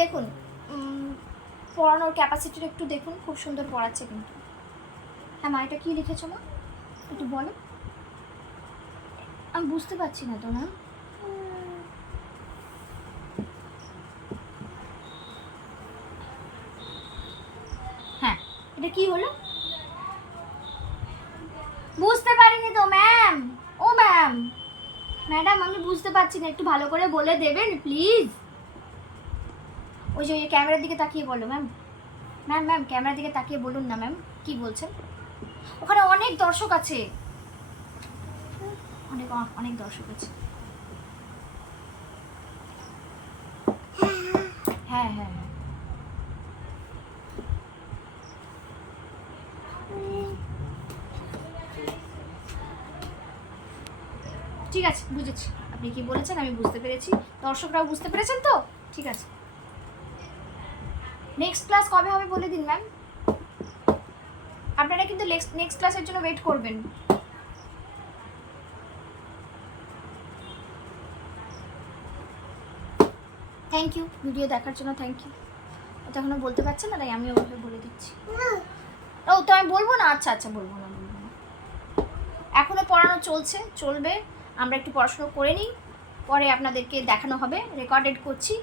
দেখুন পড়ানোর ক্যাপাসিটিটা একটু দেখুন, খুব সুন্দর পড়াচ্ছে কিন্তু। হ্যাঁ মা, এটা কী লিখেছো, মা? একটু বলো। আমি বুঝতে পারছি না তো ম্যাম হ্যাঁ এটা কি হলো? বুঝতে পারিনি তো ম্যাম ও ম্যাম ম্যাডাম, আমি বুঝতে পারছি না, একটু ভালো করে বলে দেবেন প্লিজ ওই যে, ওই ক্যামেরার দিকে তাকিয়ে বলো ম্যাম ম্যাম ম্যাম ক্যামেরার দিকে তাকিয়ে বলুন না ম্যাম কি বলছেন ওখানে অনেক দর্শক আছে। অনেক অনেক দর্শক আছে। হ্যাঁ হ্যাঁ হ্যাঁ। ঠিক আছে, বুঝেছি। আপনি কি বলেছেন, আমি বুঝতে পেরেছি। দর্শকরাও বুঝতে পেরেছেন তো? ঠিক আছে। নেক্সট ক্লাস কবে হবে বলে দিন ম্যাম আপনারা কিন্তু নেক্সট ক্লাসের জন্য ওয়েট করবেন। থ্যাংক ইউ ভিডিও দেখার জন্য থ্যাংক ইউ তো এখনও বলতে পারছে না, তাই আমি ওভাবে বলে দিচ্ছি। ও, তো আমি বলব না? আচ্ছা আচ্ছা বলব না বলব না। এখনও পড়ানো চলছে, চলবে। আমরা একটু পড়াশোনা করে নিই। পরে আপনাদেরকে দেখানো হবে। রেকর্ডেড করছি।